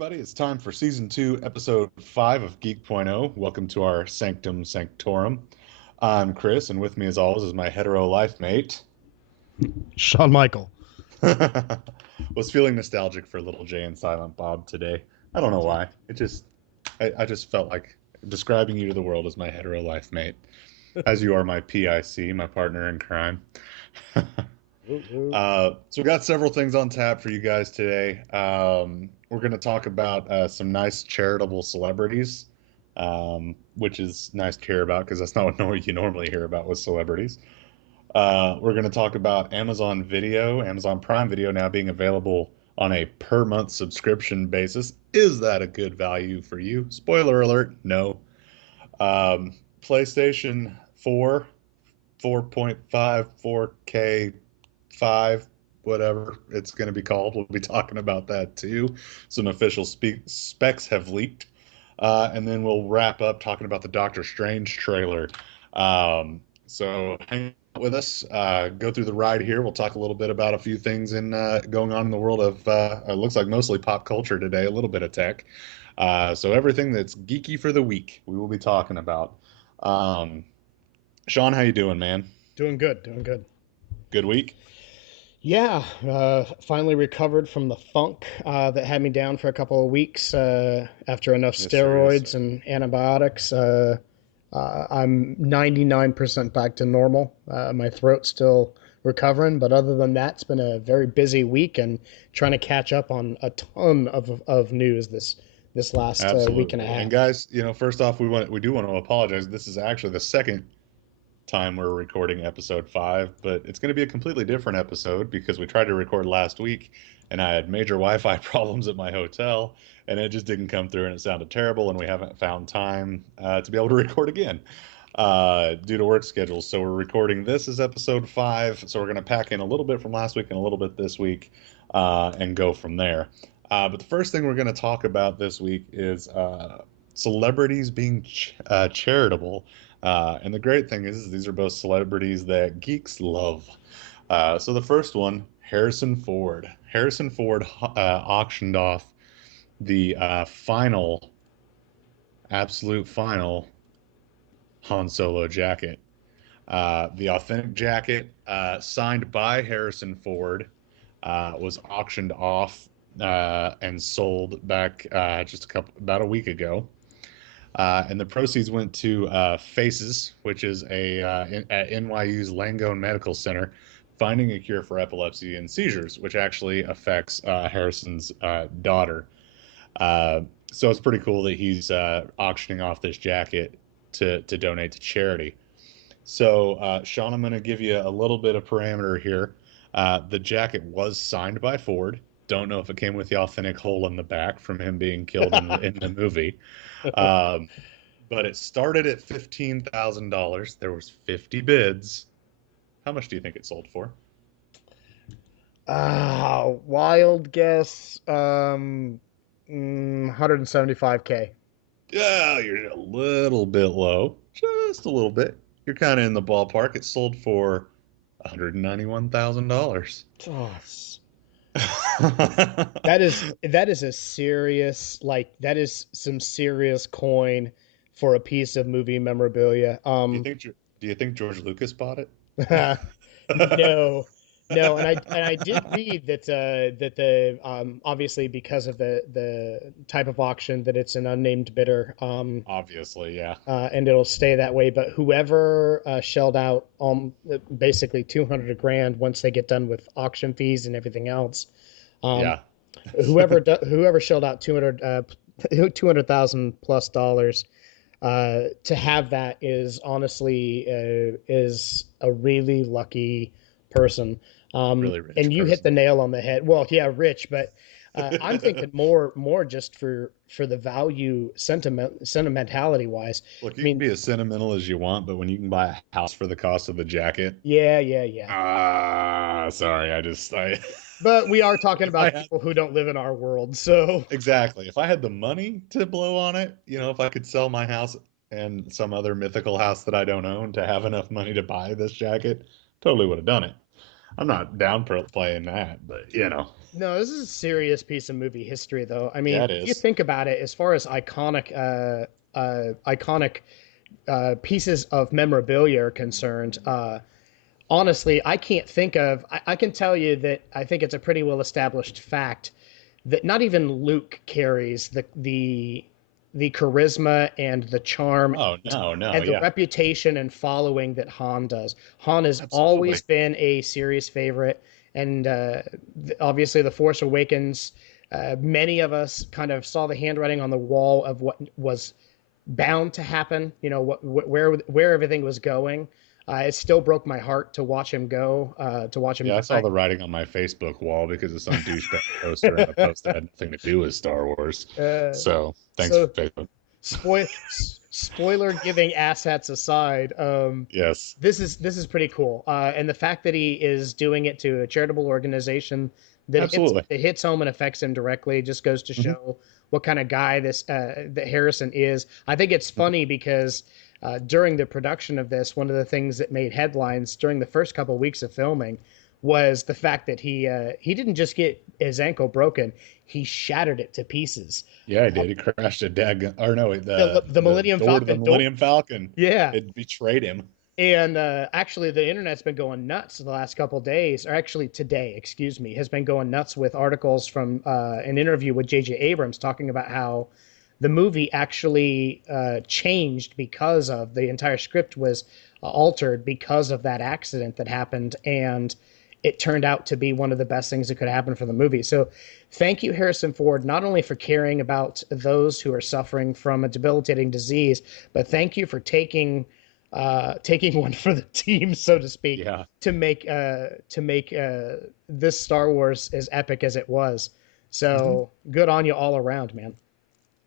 everybody. It's time for season 2, episode 5 of Geek.0. Welcome to our Sanctum Sanctorum. I'm Chris, and with me, as always, is my hetero life mate. Shawn Michael. Was feeling nostalgic for Little J and Silent Bob today. I don't know why. I just felt like describing you to the world as my hetero life mate, as you are my PIC, my partner in crime. So we got several things on tap for you guys today. We're going to talk about some nice charitable celebrities, which is nice to hear about because that's not what you normally hear about with celebrities. We're going to talk about Amazon Video, Amazon Prime Video now being available on a per month subscription basis. Is that a good value for you? Spoiler alert, no. PlayStation 4, 4.5, 4K 5, whatever it's going to be called. We'll be talking about that too. Some official specs have leaked. And then we'll wrap up talking about the Doctor Strange trailer. So hang out with us. Go through the ride here. We'll talk a little bit about a few things going on in the world of, it looks like mostly pop culture today, a little bit of tech. So everything that's geeky for the week, we will be talking about. Sean, how you doing, man? Doing good, doing good. Good week? Yeah, finally recovered from the funk that had me down for a couple of weeks after enough Yes, sir. Yes, steroids sir. and antibiotics. I'm 99% back to normal. My throat's still recovering, but other than that, it's been a very busy week and trying to catch up on a ton of news this last week and a Absolutely. And half. guys, first off, we do want to apologize. This is actually the second time we're recording episode 5, but it's going to be a completely different episode because we tried to record last week and I had major Wi-Fi problems at my hotel and it just didn't come through and it sounded terrible and we haven't found time to be able to record again due to work schedules. So we're recording this as episode 5. So we're going to pack in a little bit from last week and a little bit this week and go from there. But the first thing we're going to talk about this week is celebrities being charitable. And the great thing is these are both celebrities that geeks love. So the first one, Harrison Ford. Harrison Ford auctioned off the absolute final Han Solo jacket. The authentic jacket, signed by Harrison Ford, was auctioned off and sold back about a week ago. And the proceeds went to FACES, which is at NYU's Langone Medical Center, finding a cure for epilepsy and seizures, which actually affects Harrison's daughter. So it's pretty cool that he's auctioning off this jacket to donate to charity. So, Sean, I'm going to give you a little bit of parameter here. The jacket was signed by Ford. Don't know if it came with the authentic hole in the back from him being killed in the movie. Um, but it started at $15,000. There was 50 bids. How much do you think it sold for? Wild guess, 175K. Yeah, you're a little bit low. Just a little bit. You're kind of in the ballpark. It sold for $191,000. Oh, that is a serious, like, that is some serious coin for a piece of movie memorabilia. Do you think George Lucas bought it? No, no, and I did read that the obviously because of the type of auction that it's an unnamed bidder, Obviously, yeah. and it'll stay that way. But whoever shelled out basically 200 grand once they get done with auction fees and everything else, um, Yeah. whoever shelled out 200,000 plus dollars to have that is honestly is a really lucky person. Really rich And you hit person. the nail on the head. Well, yeah, rich, but I'm thinking more just for the value sentimentality wise. Look, I you can mean, be as sentimental as you want, but when you can buy a house for the cost of the jacket, yeah, yeah, yeah. sorry, I But we are talking if I about had people who don't live in our world, so exactly, if I had the money to blow on it, if I could sell my house and some other mythical house that I don't own to have enough money to buy this jacket, totally would have done it. I'm not down for playing that, but you know, No, this is a serious piece of movie history, though. I yeah, mean, it if you is. think about it, as far as iconic pieces of memorabilia are concerned, honestly, I can't think of. I can tell you that I think it's a pretty well established fact that not even Luke carries the charisma and the charm Oh no, no, and the yeah, reputation and following that Han does. Han has always absolutely. been a serious favorite, and obviously, The Force Awakens. Many of us kind of saw the handwriting on the wall of what was bound to happen. You know where everything was going. It still broke my heart to watch him go. To watch him Yeah, I saw die. the writing on my Facebook wall because of some douchebag poster in a post that had nothing to do with Star Wars. uh, So thanks, so Facebook. spoiler giving assets aside, Yes, this is pretty cool. And the fact that he is doing it to a charitable organization absolutely. that hits home and affects him directly just goes to Hmm. show what kind of guy this that Harrison is. I think it's funny because during the production of this, one of the things that made headlines during the first couple of weeks of filming was the fact that he didn't just get his ankle broken, he shattered it to pieces. Yeah, I did. He crashed a dag, or no, The the Millennium door to the Falcon. Millennium Falcon. Yeah, It betrayed him. and actually, the internet's been going nuts the last couple days, or actually today, excuse me, has been going nuts with articles from an interview with J.J. Abrams talking about how the movie actually changed because of the entire script was altered because of that accident that happened, and it turned out to be one of the best things that could happen for the movie. So, thank you, Harrison Ford, not only for caring about those who are suffering from a debilitating disease, but thank you for taking one for the team, so to speak, Yeah. to make this Star Wars as epic as it was. Hmm. So good on you all around, man.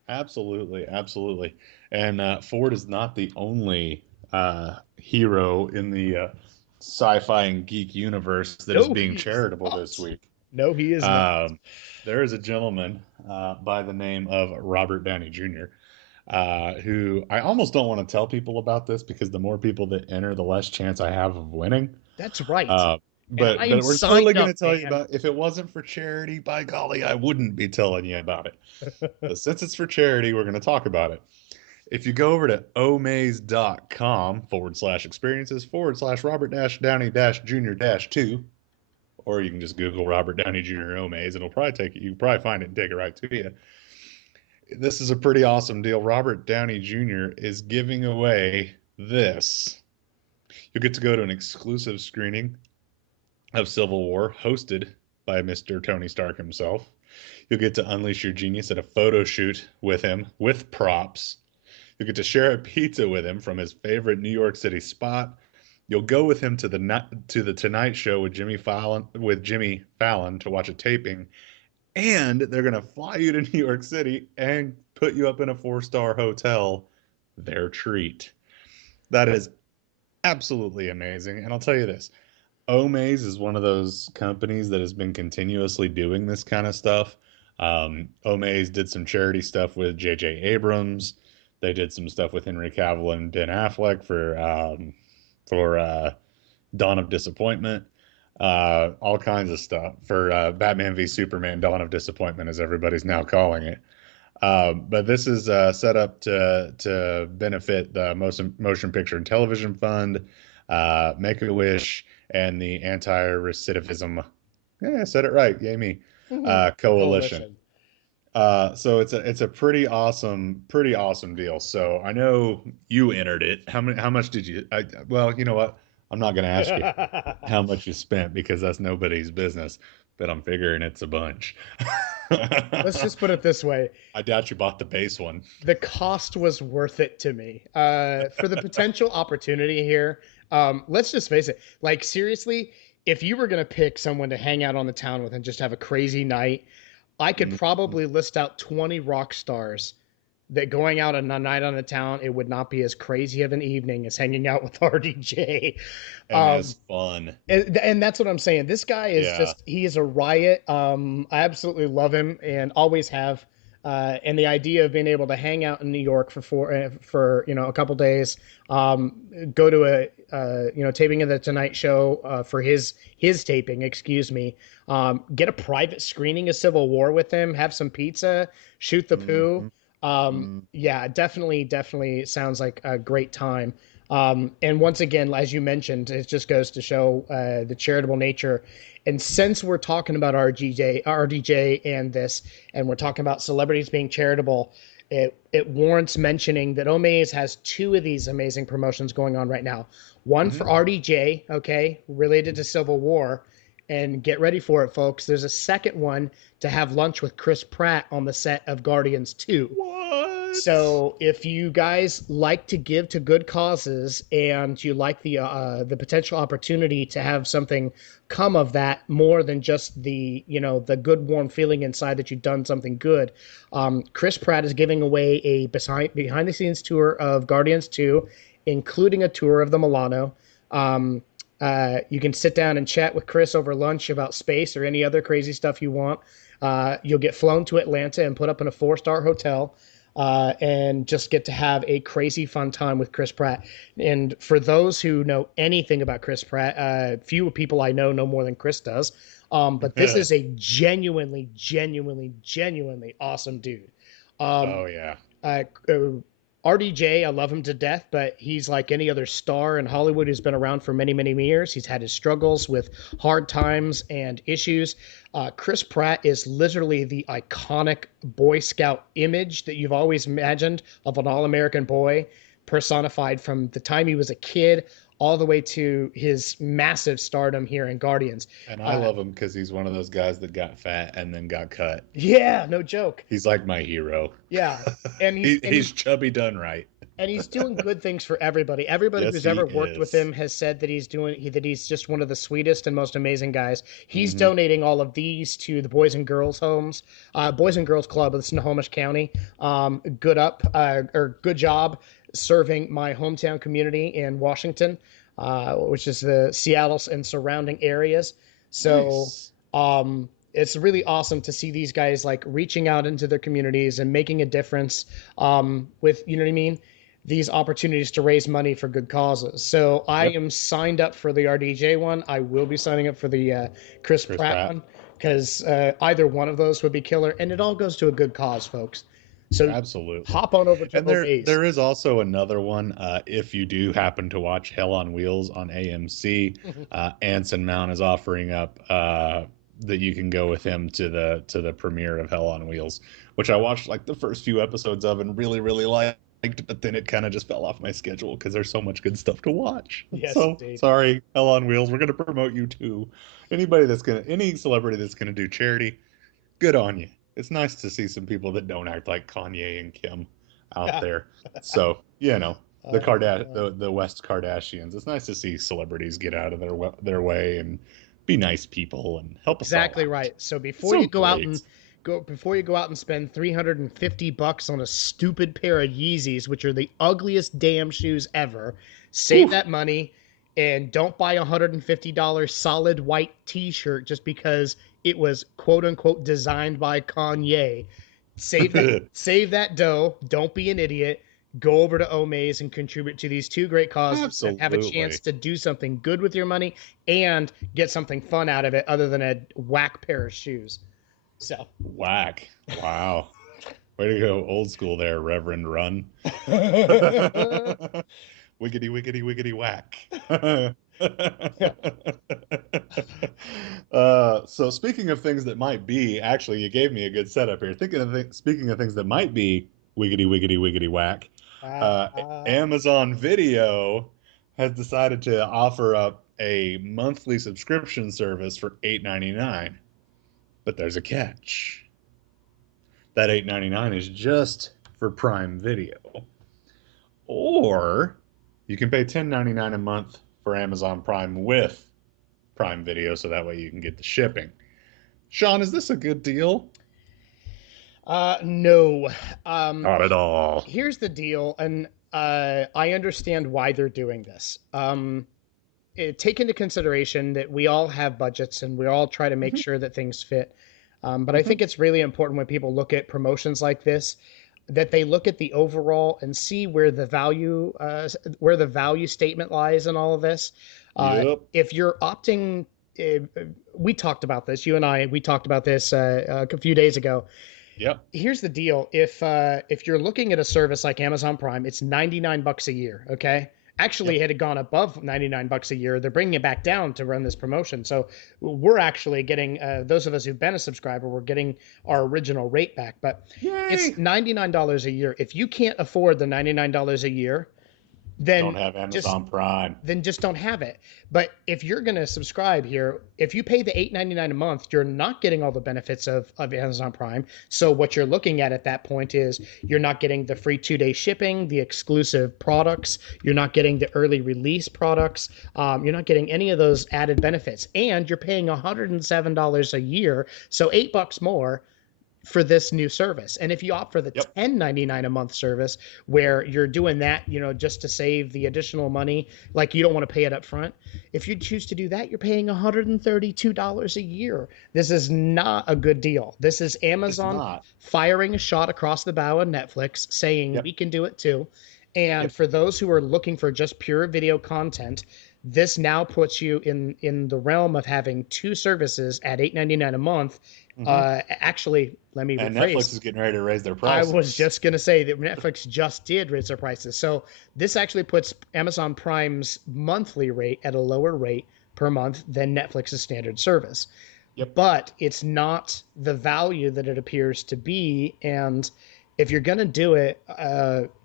Absolutely, absolutely. And Ford is not the only hero in the sci-fi and geek universe that is No, being he is charitable this not. week. No, he is not. Um, there is a gentleman by the name of Robert Downey Jr. Who I almost don't want to tell people about this because the more people that enter, the less chance I have of winning. That's right. Uh, And but I am we're totally signed going to up, tell you man. about. If it wasn't for charity, by golly, I wouldn't be telling you about it. But since it's for charity, we're going to talk about it. If you go over to omaze.com/experiences Robert Downey Jr. 2, or you can just Google Robert Downey Jr. Omaze, it'll probably take you, probably find it and take it right to you. This is a pretty awesome deal. Robert Downey Jr. is giving away this. You'll get to go to an exclusive screening of Civil War hosted by Mr. Tony Stark himself. You'll get to unleash your genius at a photo shoot with him with props. You'll get to share a pizza with him from his favorite New York City spot. You'll go with him to the Tonight Show with Jimmy Fallon to watch a taping, and they're gonna fly you to New York City and put you up in a four-star hotel. Their treat. That is absolutely amazing. And I'll tell you this, Omaze is one of those companies that has been continuously doing this kind of stuff. Omaze did some charity stuff with J.J. Abrams. They did some stuff with Henry Cavill and Ben Affleck for Dawn of Disappointment. All kinds of stuff for Batman v Superman: Dawn of Disappointment, as everybody's now calling it. But this is set up to benefit the Motion Picture and Television Fund, Make a Wish, and the Anti-Recidivism. Yeah, I said it right. Yay me. Coalition. Coalition. So it's a pretty awesome deal. So I know you entered it. How much did you? Well, you know what? I'm not going to ask you how much you spent because that's nobody's business. But I'm figuring it's a bunch. Let's just put it this way: I doubt you bought the base one. the cost was worth it to me for the potential opportunity here. Let's just face it. Like seriously, if you were gonna pick someone to hang out on the town with and just have a crazy night, I could Mhm. probably list out 20 rock stars that going out on a night on the town, it would not be as crazy of an evening as hanging out with RDJ. And Um, as fun. and that's what I'm saying. This guy is Yeah. just, he is a riot. I absolutely love him and always have. And the idea of being able to hang out in New York for a couple days, go to taping of the Tonight Show for his taping. Excuse me. Get a private screening of Civil War with him. Have some pizza. Shoot the poo. Mm-hmm. Yeah, definitely sounds like a great time. And once again, as you mentioned, it just goes to show the charitable nature. And since we're talking about RDJ and this, and we're talking about celebrities being charitable, it warrants mentioning that Omaze has two of these amazing promotions going on right now. One for Mm-hmm. RDJ, okay, related to Civil War. And get ready for it, folks. There's a second one to have lunch with Chris Pratt on the set of Guardians 2. What? So if you guys like to give to good causes and you like the potential opportunity to have something come of that more than just the good warm feeling inside that you've done something good, Chris Pratt is giving away a behind the scenes tour of Guardians 2, including a tour of the Milano. You can sit down and chat with Chris over lunch about space or any other crazy stuff you want. You'll get flown to Atlanta and put up in a 4-star hotel and just get to have a crazy fun time with Chris Pratt. And for those who know anything about Chris Pratt, few people I know more than Chris does. But this is a genuinely awesome dude. Um, Oh yeah. uh, uh, RDJ, I love him to death, but he's like any other star in Hollywood who's been around for many years. He's had his struggles with hard times and issues. Chris Pratt is literally the iconic Boy Scout image that you've always imagined of an all American boy, personified from the time he was a kid all the way to his massive stardom here in Guardians. And I Uh, love him because he's one of those guys that got fat and then got cut. yeah, no joke. He's like my hero. Yeah, and he's and He's he's chubby done right. and he's doing good things for everybody. Everybody Yes, who's he ever worked with is. him has said that he's just one of the sweetest and most amazing guys. He's Hmm. donating all of these to the Boys and Girls Homes, Boys and Girls Club of Snohomish County. Good job serving my hometown community in Washington, which is the Seattle and surrounding areas. So Nice. it's really awesome to see these guys like reaching out into their communities and making a difference with, you know what I mean, these opportunities to raise money for good causes. So I Yep. am signed up for the RDJ one. I will be signing up for the Chris Chris Pratt Pratt. one because either one of those would be killer, and it all goes to a good cause, folks. So Absolutely. hop on over to And Omaze. there is also another one. If you do happen to watch Hell on Wheels on AMC, Anson Mount is offering up that you can go with him to the premiere of Hell on Wheels, which I watched like the first few episodes of and really liked, but then it kind of just fell off my schedule because there's so much good stuff to watch. Yes, So indeed. sorry, Hell on Wheels. We're gonna promote you too. Any celebrity that's gonna do charity, good on you. It's nice to see some people that don't act like Kanye and Kim out there. So, the West Kardashians. It's nice to see celebrities get out of their way and be nice people and help us all Exactly out. right. So It's so before you go out and spend $350 on a stupid pair of Yeezys, which are the ugliest damn shoes ever, save Whew. that money and don't buy a $150 solid white t-shirt just because it was quote unquote designed by Kanye. Save that dough. Don't be an idiot. Go over to Omaze and contribute to these two great causes and have a chance Absolutely. to do something good with your money and get something fun out of it other than a whack pair of shoes. So, Whack. Wow. Way to go old school there, Reverend Run. Wiggity wiggity wiggity whack. So speaking of things that might be, actually, you gave me a good setup here. Speaking of things that might be wiggity wiggity wiggity whack, uh, uh, Amazon Video has decided to offer up a monthly subscription service for $8.99. But there's a catch. That $8.99 is just for Prime Video. Or you can pay $10.99 a month for Amazon Prime with Prime Video, so that way you can get the shipping. Sean, is this a good deal? no. Um, Not at all. Here's the deal, and I understand why they're doing this. Take into consideration that we all have budgets and we all try to make Hmm. sure that things fit. But I Hmm. think it's really important when people look at promotions like this that they look at the overall and see where the value statement lies in all of this. Yep. If you're opting, uh, we talked about this. You and I, we talked about this a few days ago. Yep. Here's the deal: if you're looking at a service like Amazon Prime, it's $99 a year. Okay. Actually, Yep. it had gone above $99 a year. They're bringing it back down to run this promotion. So we're actually getting, those of us who've been a subscriber, we're getting our original rate back. But it's Yay. $99 a year. If you can't afford the $99 a year, Don't then have just Amazon Prime. just don't have it. But if you're going to subscribe here, if you pay the $8.99 a month, you're not getting all the benefits of Amazon Prime. So what you're looking at that point is you're not getting the free 2-day shipping, the exclusive products, you're not getting the early release products, you're not getting any of those added benefits, and you're paying $107 a year, so $8 more for this new service. And if you opt for the Yep. 10.99 a month service where you're doing that, just to save the additional money, like you don't want to pay it up front, if you choose to do that, you're paying $132 a year. This is not a good deal. This is It's Amazon not. firing a shot across the bow of Netflix saying we Yep. can do it too. And Yep. for those who are looking for just pure video content, this now puts you in the realm of having two services at $8.99 a month. Hmm. Actually, let me And Netflix rephrase. is getting ready to raise their I was prices. just going to say that Netflix just did raise their prices. So this actually puts Amazon Prime's monthly rate at a lower rate per month than Netflix's standard service. Yep. But it's not the value that it appears to be. And if you're going to do it,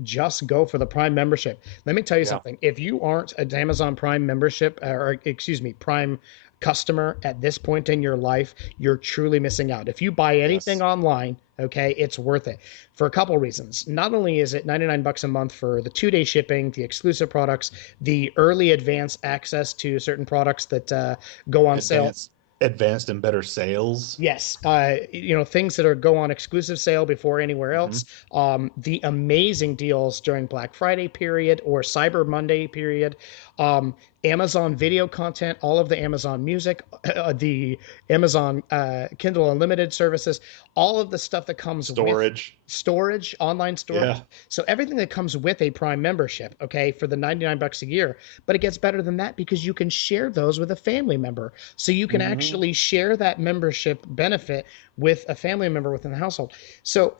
just go for the Prime membership. Let me tell you Yeah. something. If you aren't an Amazon Prime membership, or excuse me, Prime customer at this point in your life, you're truly missing out. If you buy anything Yes. online, okay, it's worth it for a couple of reasons. Not only is it $99 a month for the 2-day shipping, the exclusive products, the early advance access to certain products that go on sale. Advanced and better sales. Yes, things that are go on exclusive sale before anywhere Hmm. else. The amazing deals during Black Friday period or Cyber Monday period. Um, Amazon video content, all of the Amazon Music, the Amazon Kindle Unlimited services, all of the stuff that comes with Storage. storage, online Yeah. storage. So everything that comes with a Prime membership, okay, for the $99 a year. But it gets better than that because you can share those with a family member. So you can Hmm. actually share that membership benefit with a family member within the household. So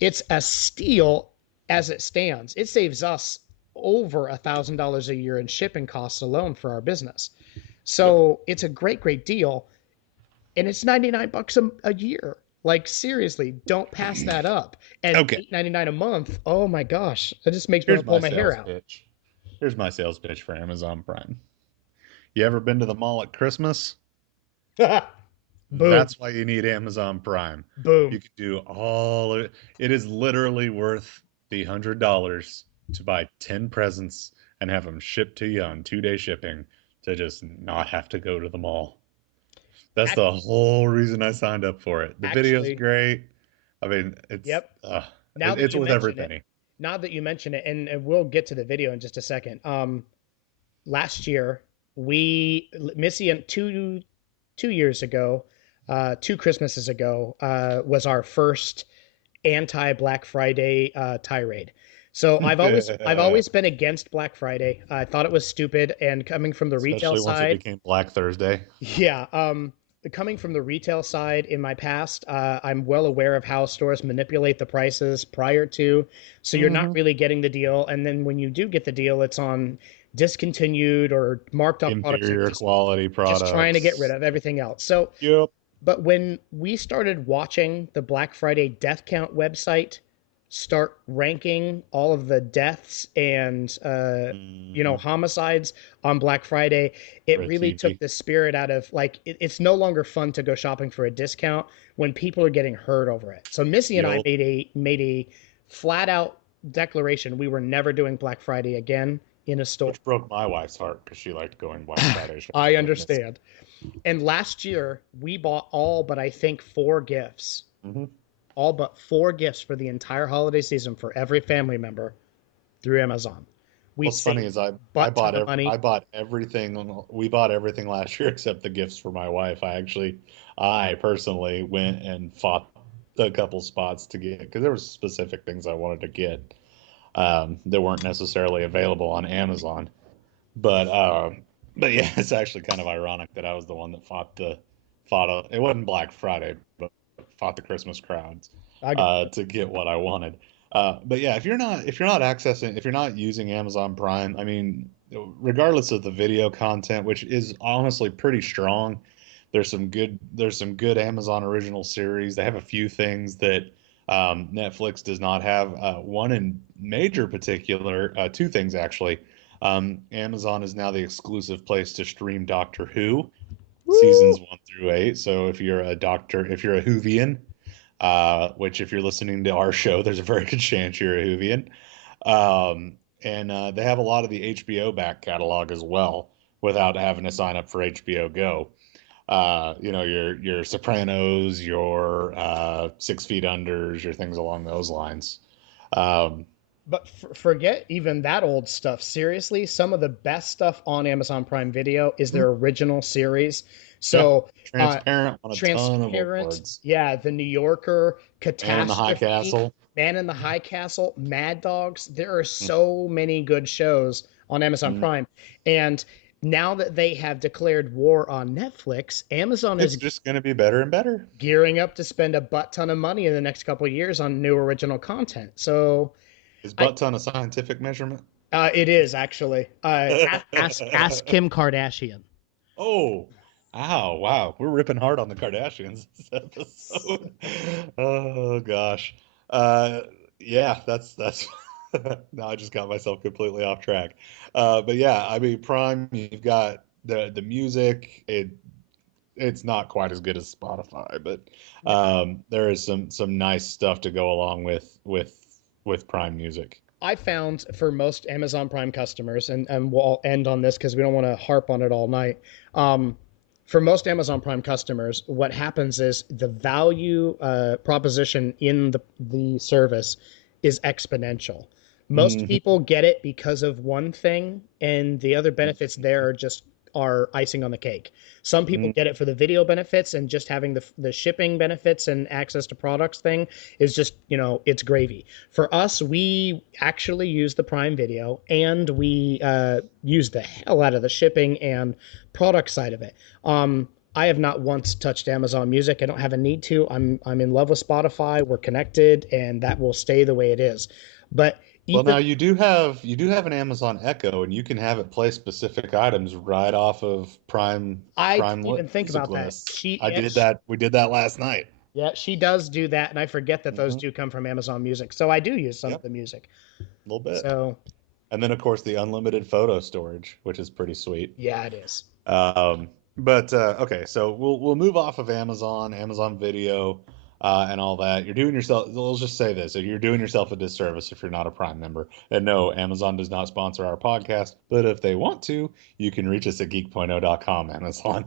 it's a steal as it stands. It saves us over $1,000 a year in shipping costs alone for our business. Yep. So it's a great, great deal. And it's $99 a year. Like seriously, don't pass that up. And Okay. $8.99 a month. Oh my gosh, that just makes me Here's want to pull my my hair sales out. pitch. Here's my sales pitch for Amazon Prime. You ever been to the mall at Christmas? Boom, That's why you need Amazon Prime. You boom. can do all of it. It is literally worth the $100 to buy 10 presents and have them shipped to you on 2-day shipping to just not have to go to the mall. That's Ac- the whole reason I signed up for it. The video's Actually, great. I mean, yep. Now that it's you worth every mention it, penny. and we'll get to the video in just a second. Last year, Missy and 2 years ago, 2 Christmases ago, was our first anti Black Friday tirade. So I've always been against Black Friday. I thought it was stupid, and coming from the retail Especially once it side, became Black Thursday. yeah, coming from the retail side in my past, I'm well aware of how stores manipulate the prices prior to, so you're not Hmm. really getting the deal, and then when you do get the deal, it's on discontinued or marked up products that Inferior quality just trying to get rid products. of everything else. So Yep. but when we started watching the Black Friday death count website start ranking all of the deaths and Hmm. homicides on Black Friday, it Red really took TV. the spirit out of like it's no longer fun to go shopping for a discount when people are getting hurt over it. So Missy and I Yep. made a flat out declaration we were never doing Black Friday again in a store. Which broke my wife's heart because she liked going Black Friday I shopping with Missy. understand. And last year we bought all but I think four gifts, Hmm. all but four gifts for the entire holiday season for every family member through Amazon. We What's funny saved is a butt ton of I money. bought everything. We bought everything last year except the gifts for my wife. I personally went and fought. a couple spots to get because there were specific things I wanted to get that weren't necessarily available on Amazon. But but yeah, it's actually kind of ironic that I was the one that it wasn't Black Friday, but fought the Christmas crowds I got to get what I wanted. But yeah, if you're not using Amazon Prime, I mean, regardless of the video content, which is honestly pretty strong, there's some good Amazon original series. They have a few things that Netflix does not have. One in major particular, two things actually. Amazon is now the exclusive place to stream Doctor Who seasons Woo! 1 through 8. So if you're a Whovian, which if you're listening to our show, there's a very good chance you're a Whovian. And they have a lot of the HBO back catalog as well, without having to sign up for HBO Go. You know, your Sopranos, your 6 Feet Unders, your things along those lines. Um, But forget even that old stuff. Seriously, some of the best stuff on Amazon Prime Video is their original series. yeah, So, uh, Transparent won a ton of Transparent, awards. yeah, The New Yorker, Man in the High Catastrophe, Castle. Man in the High Castle, Mad Dogs. There are so many good shows on Amazon Mhm. Prime. And now that they have declared war on Netflix, Amazon It's is just going to be better and better. gearing up to spend a butt ton of money in the next couple of years on new original content. So, Is I butt ton a scientific measurement? it is actually. Ask Kim Kardashian. Oh, ow, wow. We're ripping hard on the Kardashians this episode. Oh gosh. Uh yeah, that's now I just got myself completely off track. But yeah, I mean Prime, you've got the music, it's not quite as good as Spotify, but there is some nice stuff to go along with Prime Music. I found for most Amazon Prime customers, and we'll end on this because we don't want to harp on it all night. For most Amazon Prime customers, what happens is the value proposition in the service is exponential. Most Mhm. people get it because of one thing, and the other benefits there are icing on the cake. Some people Mhm. get it for the video benefits, and just having the shipping benefits and access to products thing is just, it's gravy. For us, we actually use the Prime Video, and we use the hell out of the shipping and product side of it. I have not once touched Amazon Music. I don't have a need to. I'm in love with Spotify. We're connected, and that will stay the way it is. But Well, even now you do have an Amazon Echo, and you can have it play specific items right off of I didn't Prime even think music about that. lists. I did that. We did that last night. Yeah, she does do that, and I forget that those Hmm. do come from Amazon Music. So I do use some of Yep, the music. a little bit. So And then of course the unlimited photo storage, which is pretty sweet. yeah, it is. But okay, so we'll move off of Amazon Video, and all that. You're doing yourself. Let's just say this: you're doing yourself a disservice if you're not a Prime member. And no, Amazon does not sponsor our podcast, but if they want to, you can reach us at geek.0.com, Amazon.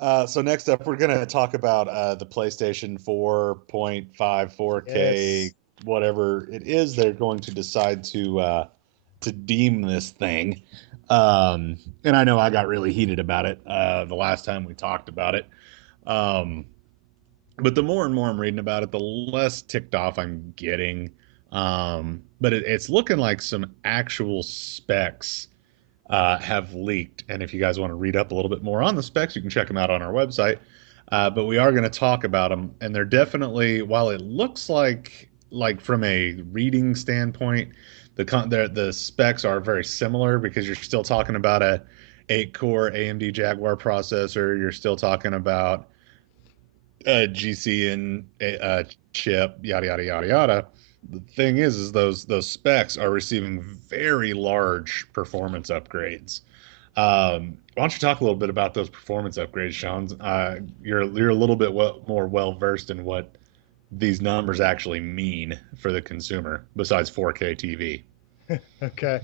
Uh, so next up, we're gonna talk about the PlayStation 4.5, 4K, Yes. whatever it is they're going to decide to deem this thing. And I know I got really heated about it the last time we talked about it. Um, but the more and more I'm reading about it, the less ticked off I'm getting. But it's looking like some actual specs have leaked. And if you guys want to read up a little bit more on the specs, you can check them out on our website. But we are going to talk about them, and they're definitely, while it looks like from a reading standpoint, the specs are very similar because you're still talking about a 8-core AMD Jaguar processor. You're still talking about a GC and a chip, yada yada yada yada. The thing is those specs are receiving very large performance upgrades. Why don't you talk a little bit about those performance upgrades, Sean? You're a little bit more well versed in what these numbers actually mean for the consumer, besides 4K TV. Okay.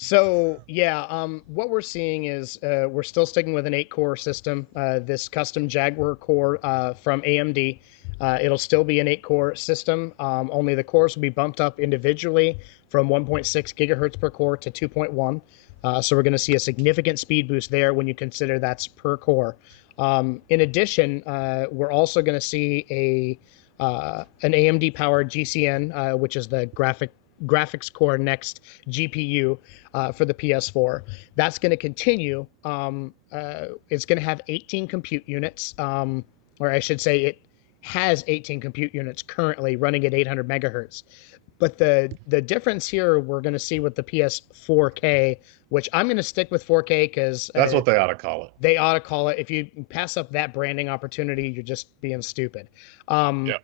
So yeah, what we're seeing is we're still sticking with an 8-core system. This custom Jaguar core from AMD. It'll still be an 8-core system. Only the cores will be bumped up individually from 1.6 gigahertz per core to 2.1. So we're going to see a significant speed boost there when you consider that's per core. In addition, we're also going to see an AMD powered GCN, which is the graphics core next GPU for the PS4. That's going to continue. It's going to have 18 compute units, or I should say, it has 18 compute units currently running at 800 megahertz. But the difference here we're going to see with the PS4K, which I'm going to stick with 4K because That's what they ought to call it. they ought to call it. If you pass up that branding opportunity, you're just being stupid. Um, Yeah.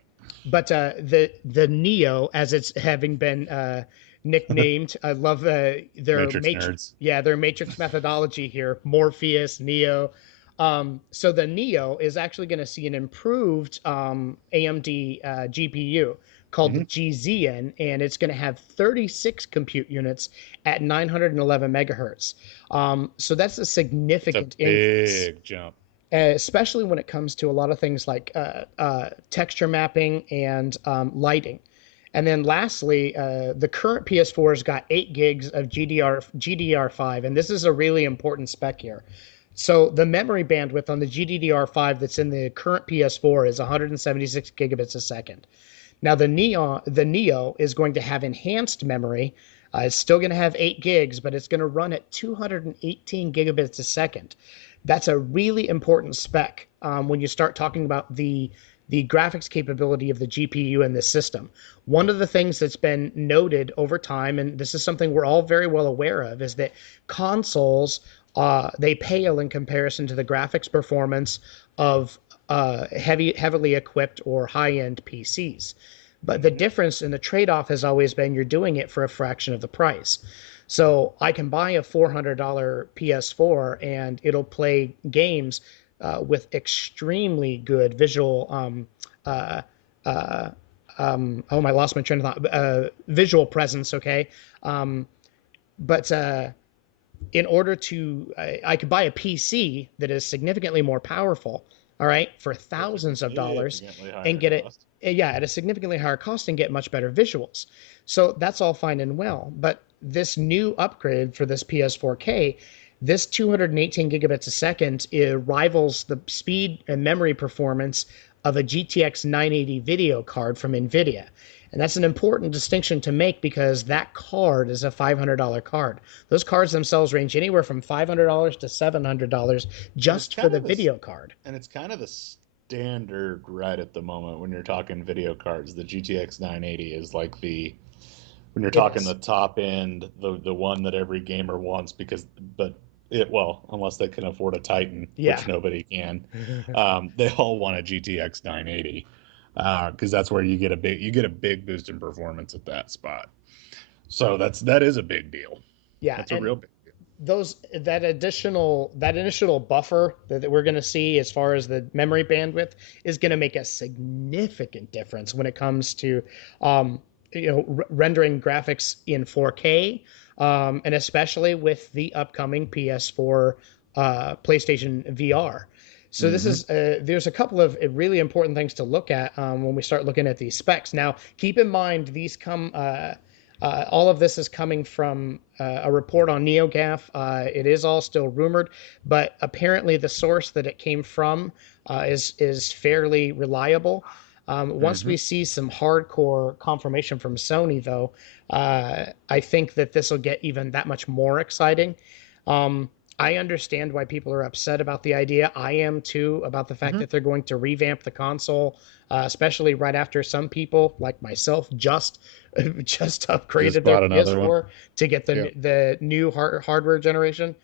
but the Neo, as it's having been nicknamed, I love their Matrix nerds. yeah, their Matrix methodology here. Morpheus, Neo. So the Neo is actually going to see an improved AMD GPU called the Hmm. GZN, and it's going to have 36 compute units at 911 megahertz. So that's a It's a significant increase, big jump. especially when it comes to a lot of things like texture mapping and lighting. And then lastly, the current PS4's got 8 gigs of GDR5, and this is a really important spec here. So the memory bandwidth on the GDDR5 that's in the current PS4 is 176 gigabits a second. Now the Neo is going to have enhanced memory. It's still going to have 8 gigs, but it's going to run at 218 gigabits a second. That's a really important spec when you start talking about the graphics capability of the GPU in this system. One of the things that's been noted over time, and this is something we're all very well aware of, is that consoles they pale in comparison to the graphics performance of heavily equipped or high-end PCs. But the Hmm. difference and the trade-off has always been you're doing it for a fraction of the price. So I can buy a $400 PS4 and it'll play games with extremely good visual. Uh, uh, I lost my train of thought. Visual presence. Okay, but in order to, I could buy a PC that is significantly more powerful. All right, for For a thousands of dollars, significantly and higher get it. cost. Yeah, at a significantly higher cost and get much better visuals. So that's all fine and well. But this new upgrade for this PS4K, this 218 gigabits a second, it rivals the speed and memory performance of a GTX 980 video card from NVIDIA. And that's an important distinction to make because that card is a $500 card. Those cards themselves range anywhere from $500 to $700 And it's just for kind the of this, video card. and it's kind of the standard right at the moment when you're talking video cards. The GTX 980 is like the when you're It talking is. the top end, the one that every gamer wants because but it well unless they can afford a Titan, Yeah. which nobody can. They all want a GTX 980 because that's where you get a big boost in performance at that spot. So that is a big deal. Yeah. That's a real And big deal. that additional buffer that we're going to see as far as the memory bandwidth is going to make a significant difference when it comes to um, rendering graphics in 4K, and especially with the upcoming PS4 PlayStation VR. So this Hmm. is there's a couple of really important things to look at when we start looking at these specs. Now, keep in mind these come all of this is coming from a report on NeoGAF. It is all still rumored, but apparently the source that it came from is fairly reliable. Once Hmm. we see some hardcore confirmation from Sony, though, I think that this will get even that much more exciting. I understand why people are upset about the idea. I am too, about the fact Hmm. that they're going to revamp the console, especially right after some people like myself just Just upgraded their bought another one. PS4 to get Yeah. the new hardware generation.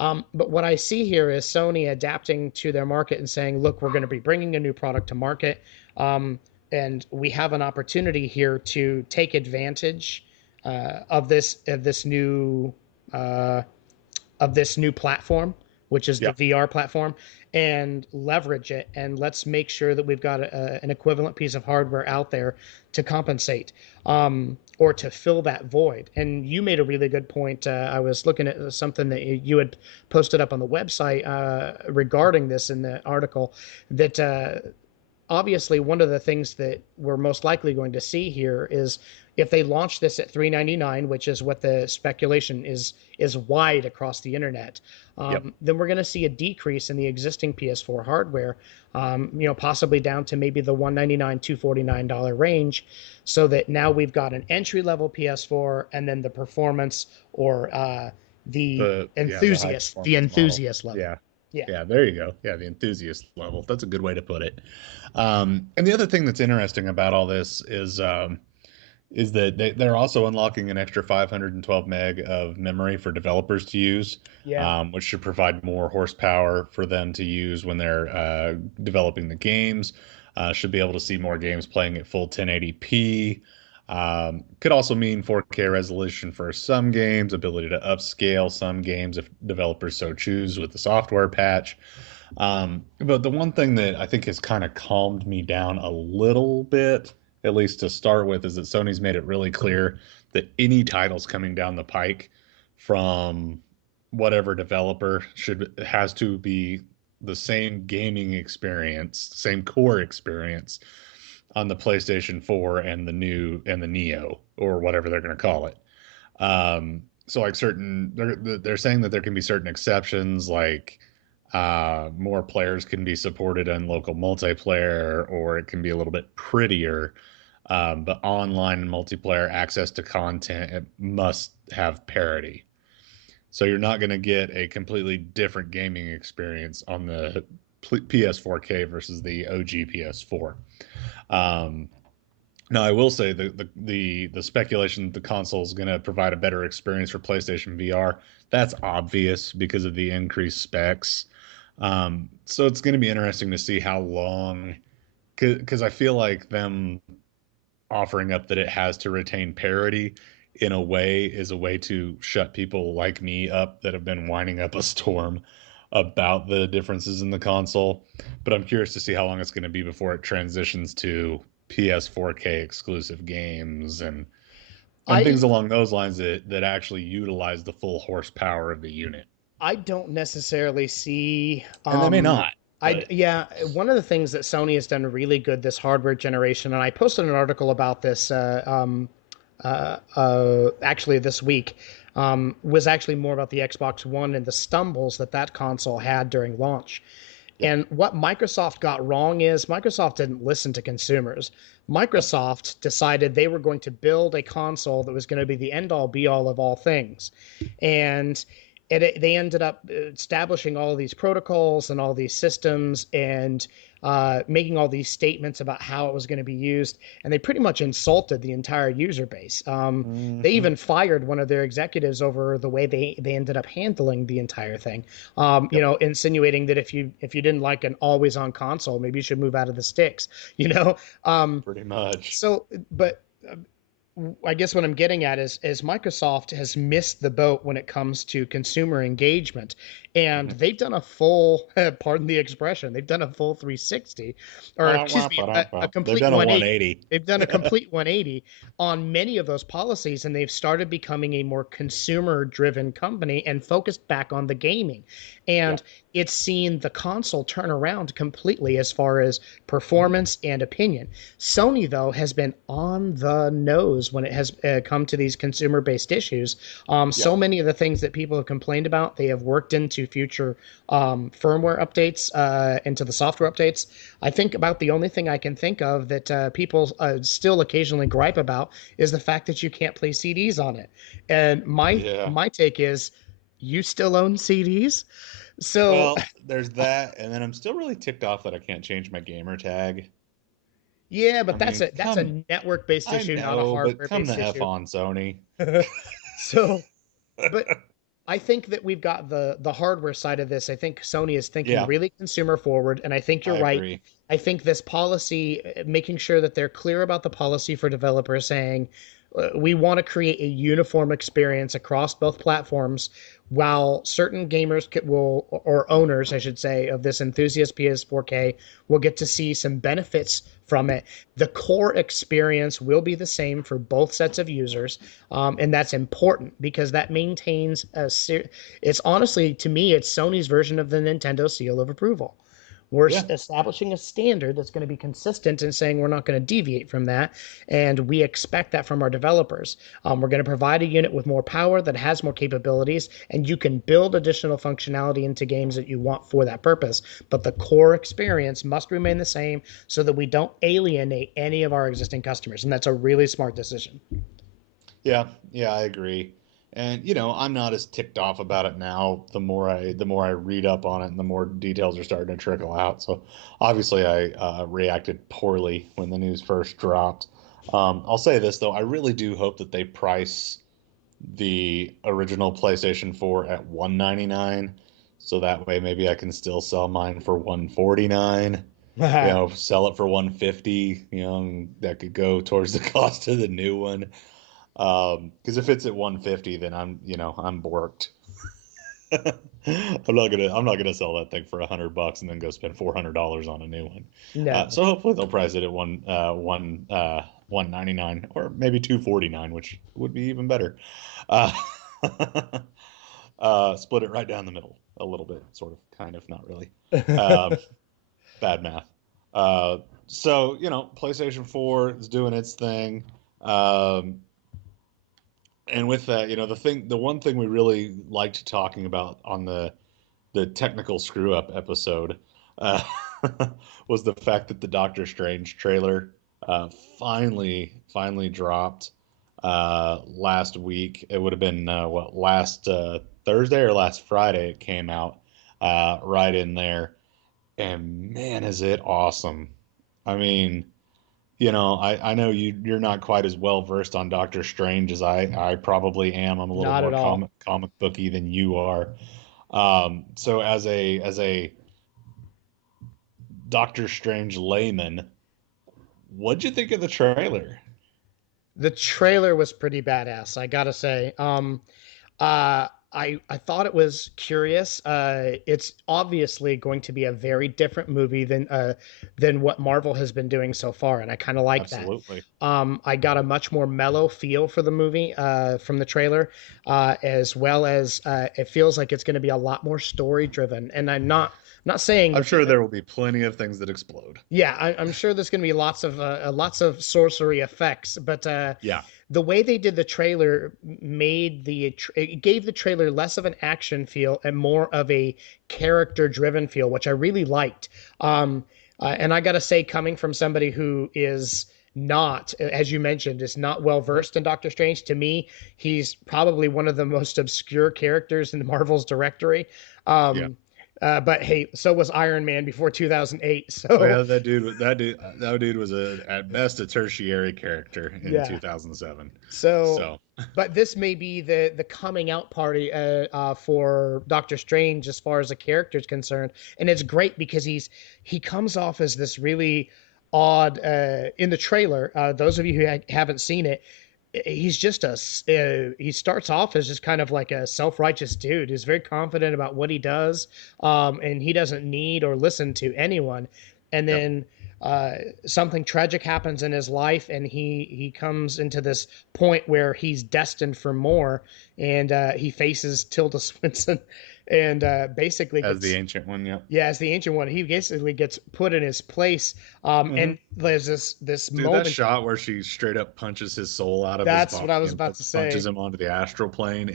But what I see here is Sony adapting to their market and saying, "Look, we're going to be bringing a new product to market, um, and we have an opportunity here to take advantage uh, of this new platform, which is the Yeah. VR platform, and leverage it. And let's make sure that we've got an equivalent piece of hardware out there to compensate or to fill that void." And you made a really good point. I was looking at something that you had posted up on the website regarding this in the article that obviously one of the things that we're most likely going to see here is if they launch this at 399, which is what the speculation is wide across the internet, Yep. then we're going to see a decrease in the existing PS4 hardware, possibly down to maybe the 199, $249 range, so that now we've got an entry level PS4 and then the performance or The high the performance model. enthusiast level. Yeah. Yeah. Yeah, there you go. Yeah, the enthusiast level. That's a good way to put it. And the other thing that's interesting about all this is that they're also unlocking an extra 512 meg of memory for developers to use, Yeah. which should provide more horsepower for them to use when they're developing the games. Should be able to see more games playing at full 1080p. Could also mean 4K resolution for some games, ability to upscale some games if developers so choose with the software patch. But the one thing that I think has kind of calmed me down a little bit, at least to start with, is that Sony's made it really clear that any titles coming down the pike from whatever developer should has to be the same gaming experience, same core experience on the PlayStation 4 and the Neo or whatever they're going to call it. So like they're saying that there can be certain exceptions, like more players can be supported on local multiplayer, or it can be a little bit prettier. But online and multiplayer access to content, it must have parity. So you're not going to get a completely different gaming experience on the PS4K versus the OG PS4. Um, Now, I will say the speculation that the console is going to provide a better experience for PlayStation VR, that's obvious because of the increased specs. So it's going to be interesting to see how long, because I feel like them offering up that it has to retain parity in a way is a way to shut people like me up that have been winding up a storm about the differences in the console. But I'm curious to see how long it's going to be before it transitions to PS4K exclusive games and I things along those lines that actually utilize the full horsepower of the unit. I don't necessarily see. And they may not, but Yeah, one of the things that Sony has done really good this hardware generation, and I posted an article about this actually this week, was actually more about the Xbox One and the stumbles that that console had during launch. yep, And what Microsoft got wrong is Microsoft didn't listen to consumers. yep, Microsoft decided they were going to build a console that was going to be the end all be all of all things. And they ended up establishing all these protocols and all these systems and making all these statements about how it was going to be used. And they pretty much insulted the entire user base. They hmm even fired one of their executives over the way they ended up handling the entire thing. yep, Insinuating that if you didn't like an always on console, maybe you should move out of the sticks. You know, um, pretty much. so but I guess what I'm getting at is Microsoft has missed the boat when it comes to consumer engagement, and hmm they've done a full, pardon the expression, they've done a full 360, or excuse me, a They've complete done a 180. 180. They've done a complete 180 on many of those policies, and they've started becoming a more consumer-driven company and focused back on the gaming. Yeah. And it's seen the console turn around completely as far as performance and opinion. Sony, though, has been on the nose when it has come to these consumer based issues. Yep. So many of the things that people have complained about, they have worked into future firmware updates, into the software updates. I think about the only thing I can think of that people still occasionally gripe about is the fact that you can't play CDs on it. And my Yeah. my take is, you still own CDs? So Well, there's that, and then I'm still really ticked off that I can't change my gamer tag. yeah, I but mean, that's a network based I issue, not a know, but hardware come based the F issue. on, Sony. So, but I think that we've got the hardware side of this. I think Sony is thinking Yeah, really consumer forward, and I think you're I right. agree. I think this policy, making sure that they're clear about the policy for developers, saying we want to create a uniform experience across both platforms, while certain gamers will, or owners, I should say, of this enthusiast PS4K will get to see some benefits from it. The core experience will be the same for both sets of users, and that's important because that maintains it's honestly, to me, it's Sony's version of the Nintendo seal of approval. We're Yeah. establishing a standard that's going to be consistent and saying we're not going to deviate from that. And we expect that from our developers. We're going to provide a unit with more power that has more capabilities, and you can build additional functionality into games that you want for that purpose. But the core experience must remain the same so that we don't alienate any of our existing customers. And that's a really smart decision. Yeah, yeah, I agree. And I'm not as ticked off about it now. The more I read up on it, and the more details are starting to trickle out. So obviously, I reacted poorly when the news first dropped. I'll say this though, I really do hope that they price the original PlayStation 4 at 199, so that way maybe I can still sell mine for 149. Sell it for 150. And that could go towards the cost of the new one. Because if it's at 150, then I'm borked. I'm not gonna sell that thing for $100 and then go spend $400 on a new one. No. So hopefully they'll price it at 199 or maybe 249, which would be even better. Uh, split it right down the middle a little bit, sort of, kind of, not really. Um, Bad math. So PlayStation 4 is doing its thing. Um, and with that, the one thing we really liked talking about on the technical screw up episode uh, was the fact that the Doctor Strange trailer uh, finally dropped last week. It would have been last Thursday or last Friday it came out, right in there, and man, is it awesome! I mean, I know you're not quite as well versed on Doctor Strange as I probably am. I'm a little Not more at all. comic booky than you are. So as a Doctor Strange layman, what'd you think of the trailer? The trailer was pretty badass, I gotta say. I thought it was curious. It's obviously going to be a very different movie than what Marvel has been doing so far, and I kind of like that. Absolutely. I got a much more mellow feel for the movie from the trailer, as well as it feels like it's going to be a lot more story driven. And I'm not saying I'm that sure there will be plenty of things that explode. yeah, I'm sure there's going to be lots of sorcery effects, but Yeah. the way they did the trailer made it gave the trailer less of an action feel and more of a character driven feel, which I really liked. And I gotta say, coming from somebody who is not, as you mentioned, is not well versed in Doctor Strange, to me, he's probably one of the most obscure characters in Marvel's directory. Yeah. But hey, so was Iron Man before 2008. Oh So yeah, that dude was at best a tertiary character in yeah, 2007. so, So, but this may be the coming out party for Doctor Strange as far as the character is concerned, and it's great because he comes off as this really odd in the trailer. Those of you who haven't seen it, he's just he starts off as just kind of like a self-righteous dude who's very confident about what he does, and he doesn't need or listen to anyone. And yep. then uh, something tragic happens in his life, and he comes into this point where he's destined for more, and he faces Tilda Swinton, and basically As the gets ancient one, yep. yeah, as the ancient one, he basically gets put in his place. Hmm. And there's this Dude, that moment. shot where she straight up punches his soul out of his That's what body I was and about to punches say. him onto the astral plane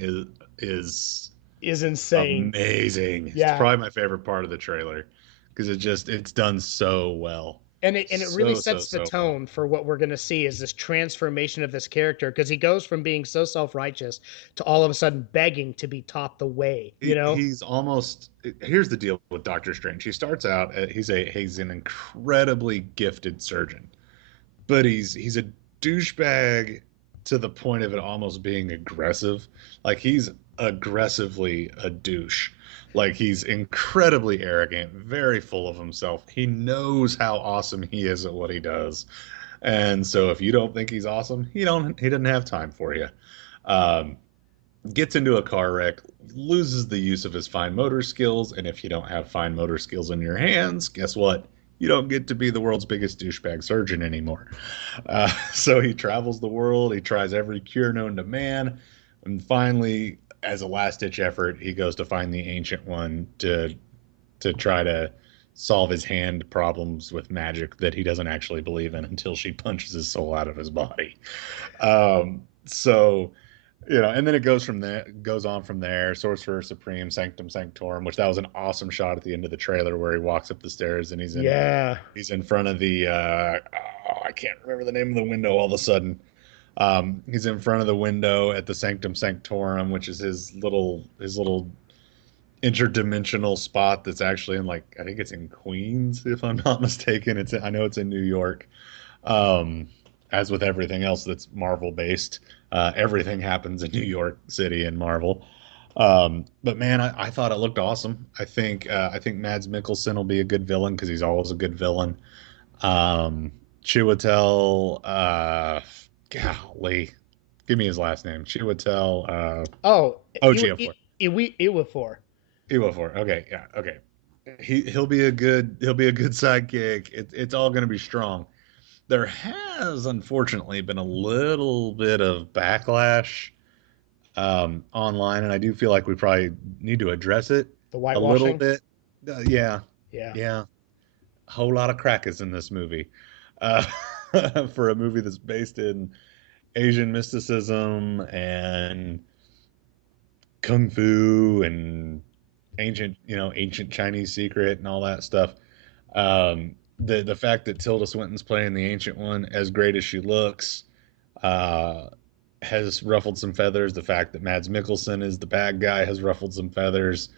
is Is insane. amazing. It's Yeah, probably my favorite part of the trailer because it's done so well. and it really So, so, sets the so well. tone for what we're going to see is this transformation of this character because he goes from being so self-righteous to all of a sudden begging to be taught the way, you know? He's almost here's the deal with Doctor Strange. He starts out he's an incredibly gifted surgeon, but he's a douchebag to the point of it almost being aggressive. Like he's aggressively a douche. Like he's incredibly arrogant, very full of himself. He knows how awesome he is at what he does. And so if you don't think he's awesome, he doesn't have time for you. Um, Gets into a car wreck, loses the use of his fine motor skills, and if you don't have fine motor skills in your hands, guess what? You don't get to be the world's biggest douchebag surgeon anymore. So he travels the world, he tries every cure known to man, and finally, as a last ditch effort, he goes to find the ancient one to try to solve his hand problems with magic that he doesn't actually believe in until she punches his soul out of his body. So and then it goes on from there. Sorcerer Supreme, Sanctum Sanctorum, which that was an awesome shot at the end of the trailer where he walks up the stairs and Yeah. he's in front of the I can't remember the name of the window all of a sudden. He's in front of the window at the Sanctum Sanctorum, which is his little interdimensional spot that's actually in, like, I think it's in Queens, if I'm not mistaken. I know it's in New York. Um, as with everything else that's Marvel based, everything happens in New York City in Marvel. But man, I thought it looked awesome. I think Mads Mikkelsen will be a good villain because he's always a good villain. Um, Chiwetel, golly, give me his last name. Chiwetel, Oh, Ejiofor. Iwifor. Ejiofor. Okay, yeah, okay. He'll be a good sidekick. It's all going to be strong. There has unfortunately been a little bit of backlash online, and I do feel like we probably need to address it The a little whitewashing. bit. Yeah, Yeah. yeah, a whole lot of crackers in this movie. Uh, for a movie that's based in Asian mysticism and kung fu and ancient Chinese secret and all that stuff. The fact that Tilda Swinton's playing the ancient one, as great as she looks, uh, has ruffled some feathers. The fact that Mads Mikkelsen is the bad guy has ruffled some feathers.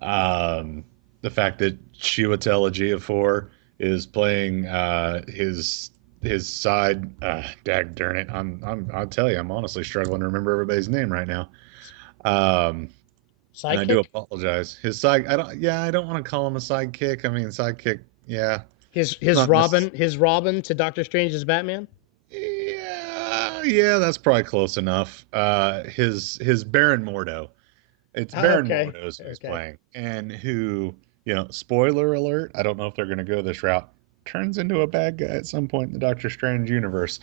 Um, the fact that Chiwetel Ejiofor is playing his side. Dag darn it! I'll tell you, I'm honestly struggling to remember everybody's name right now. Um, and I do Sidekick. apologize. His side. I don't. Yeah, I don't want to call him a sidekick. I mean, sidekick. Yeah, His it's his not necessarily. Robin his Robin to Doctor Strange's Batman. Yeah, yeah, that's probably close enough. His Baron Mordo. It's Baron Okay. Mordo's who's Okay. playing, and who, spoiler alert. I don't know if they're going to go this route. Turns into a bad guy at some point in the Doctor Strange universe.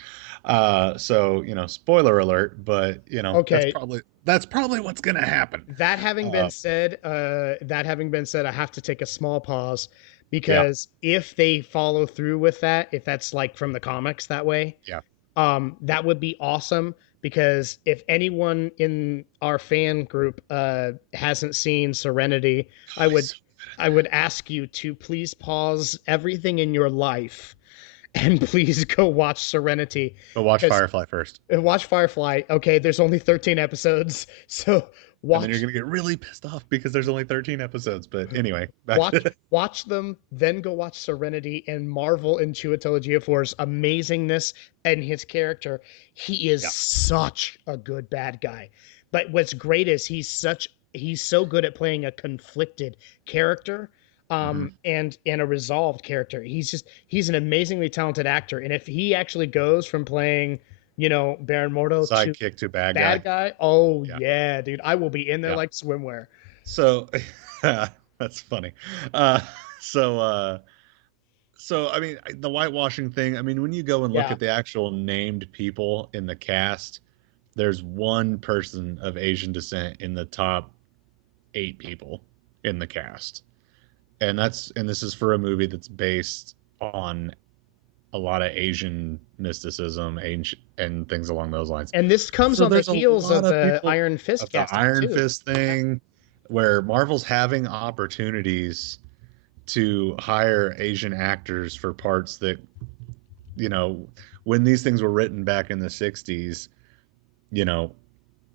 So spoiler alert, but that's Okay. probably what's going to happen. Uh, That having been said, I have to take a small pause yeah, because if they follow through with that, if that's like from the comics that way, yeah. that would be awesome. Because if anyone in our fan group hasn't seen Serenity, Oh, I he's would so good in I would ask you to please pause everything in your life and please go watch Serenity But watch because Firefly first, watch Firefly. Okay, there's only 13 episodes, so and then you're watch going to get really pissed off because there's only 13 episodes. But anyway, back watch to watch them, then go watch Serenity and marvel in Chiwetel Ejiofor's amazingness and his character. He is yeah. such a good bad guy. But what's great is he's so good at playing a conflicted character Hmm. and a resolved character. He's an amazingly talented actor. And if he actually goes from playing, Baron Mordo to Sidekick to bad bad guy. guy, oh Yeah, yeah, dude, I will be in there yeah. like swimwear. So that's funny. Uh, so uh, so I mean, the whitewashing thing. I mean, when you go and look Yeah. at the actual named people in the cast, there's one person of Asian descent in the top 8 people in the cast, and this is for a movie that's based on a lot of Asian mysticism, ancient, and things along those lines. And this comes So on the there's a heels lot of of the people Iron Fist of the casting Iron too. Fist Yeah. thing where Marvel's having opportunities to hire Asian actors for parts that, you know, when these things were written back in the 60s, you know,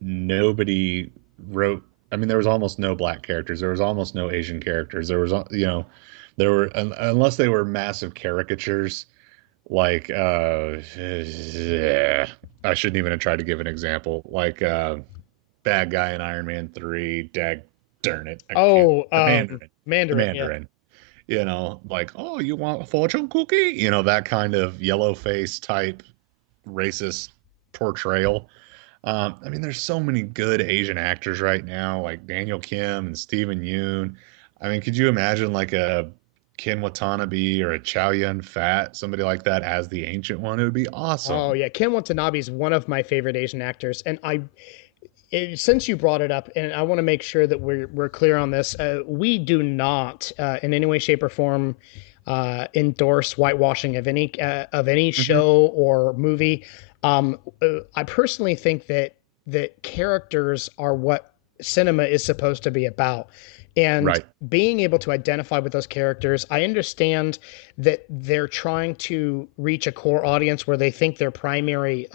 nobody wrote. I mean, there was almost no black characters. There was almost no Asian characters. There was, there were, unless they were massive caricatures, like, I shouldn't even have tried to give an example. Like, bad guy in Iron Man 3, dag darn it, I can't. Oh, The Mandarin. The Mandarin. Yeah. Mandarin. Like, oh, you want a fortune cookie? That kind of yellow face type racist portrayal. I mean, there's so many good Asian actors right now, like Daniel Kim and Steven Yeun. I mean, could you imagine like a Ken Watanabe or a Chow Yun Fat, somebody like that as the Ancient One? It would be Oh awesome. yeah. Ken Watanabe is one of my favorite Asian actors, and Since you brought it up, and I want to make sure that we're clear on this, we do not, in any way, shape, or form, endorse whitewashing of any Hmm. show or movie. I personally think that characters are what cinema is supposed to be about. And Right. being able to identify with those characters, I understand that they're trying to reach a core audience where they think their primary,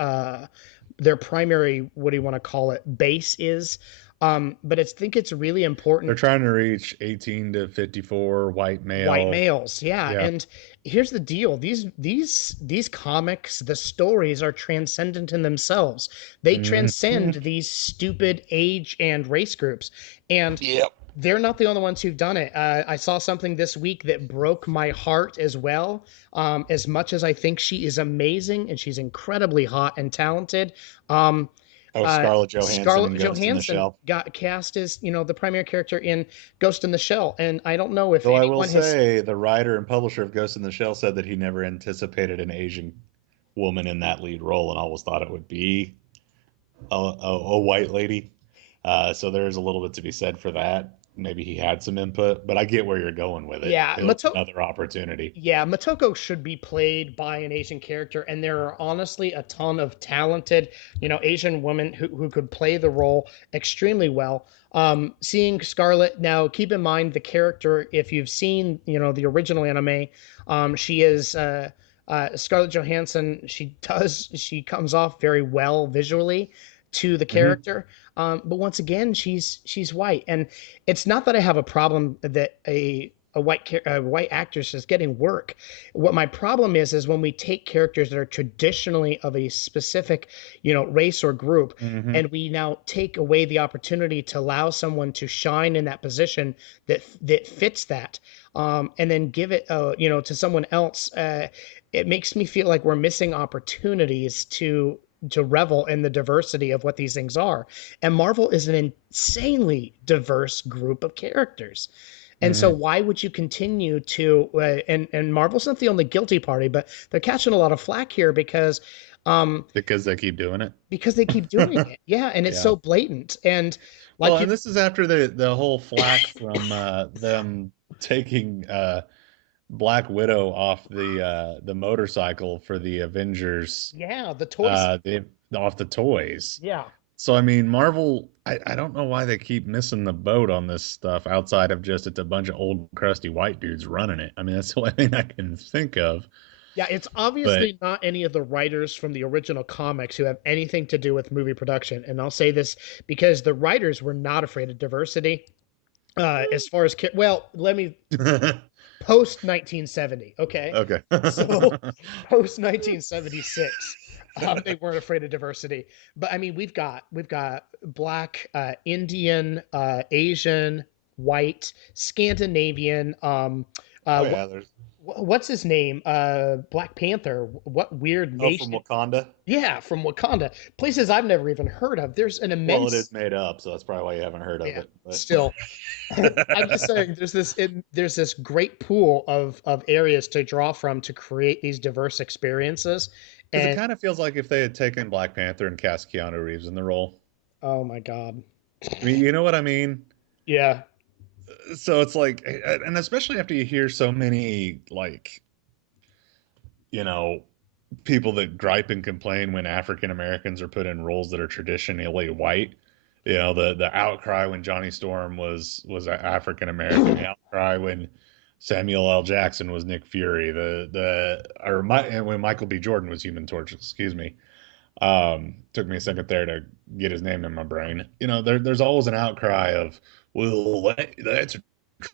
what do you want to call it, base is. But I think it's really They're important. trying to reach 18 to 54 white White male. males, yeah. Yeah. And here's the deal: these comics, the stories are transcendent in themselves. They transcend Hmm. these stupid age and race groups, and Yep. they're not the only ones who've done it. I saw something this week that broke my heart as well. As much as I think she is amazing and she's incredibly hot and talented, um, Oh, Scarlett Johansson and Scarlett Ghost in the Johansson Shell. got cast as, the primary character in Ghost in the Shell, and I don't know if Though I will anyone has. say, the writer and publisher of Ghost in the Shell said that he never anticipated an Asian woman in that lead role and always thought it would be a white lady. So there's a little bit to be said for that. Maybe he had some input, but I get where you're going with it. Yeah, It was another opportunity. Motoko should be played by an Asian character, and there are honestly a ton of talented, Asian women who could play the role extremely well. Seeing Scarlett now, keep in mind the character. If you've seen, the original anime, she is Scarlett Johansson. She comes off very well visually to the Hmm. character. But once again, she's white, and it's not that I have a problem that a white actress is getting work. What my problem is when we take characters that are traditionally of a specific, race or group, Hmm. and we now take away the opportunity to allow someone to shine in that position that fits that, and then give it, to someone else. It makes me feel like we're missing opportunities to revel in the diversity of what these things are. And Marvel is an insanely diverse group of characters. And so Hmm. why would you continue to and Marvel's not the only guilty party, but they're catching a lot of flack here um Because they keep doing it. because they keep doing it. Yeah, and it's Yeah. so blatant. And Well, like and you this is after the whole flack from them taking Black Widow off the motorcycle for the Avengers, yeah, the toys. the off the toys. Yeah. So I mean, Marvel, I don't know why they keep missing the boat on this stuff outside of just it's a bunch of old crusty white dudes running it. I mean, that's the only thing I can think of. Yeah, it's But obviously not any of the writers from the original comics who have anything to do with movie production. And I'll say this because the writers were not afraid of diversity. As far as well, let me post 1970. Okay, okay. so post 1976, they weren't afraid of diversity. But I mean, we've got black, Indian, Asian, white, Scandinavian. Oh What yeah, there's what's his name? Black Panther. What weird oh from nation? Wakanda. Yeah, from Wakanda. Places I've never even heard of. There's an Well, it immense. is made up, so that's probably why you haven't heard of Yeah, it. But still, I'm just saying there's this great pool of areas to draw from to create these diverse experiences. because it And kind of feels like if they had taken Black Panther and cast Keanu Reeves in the role. oh my god. I mean, you know what I mean? Yeah. So it's like, and especially after you hear so many like, you know, people that gripe and complain when African Americans are put in roles that are traditionally white. You know, the outcry when Johnny Storm was African American, the outcry when Samuel L. Jackson was Nick Fury, and when Michael B. Jordan was Human Torch, excuse me. Took me a second there to get his name in my brain. You know, there's always an outcry of, well, that's a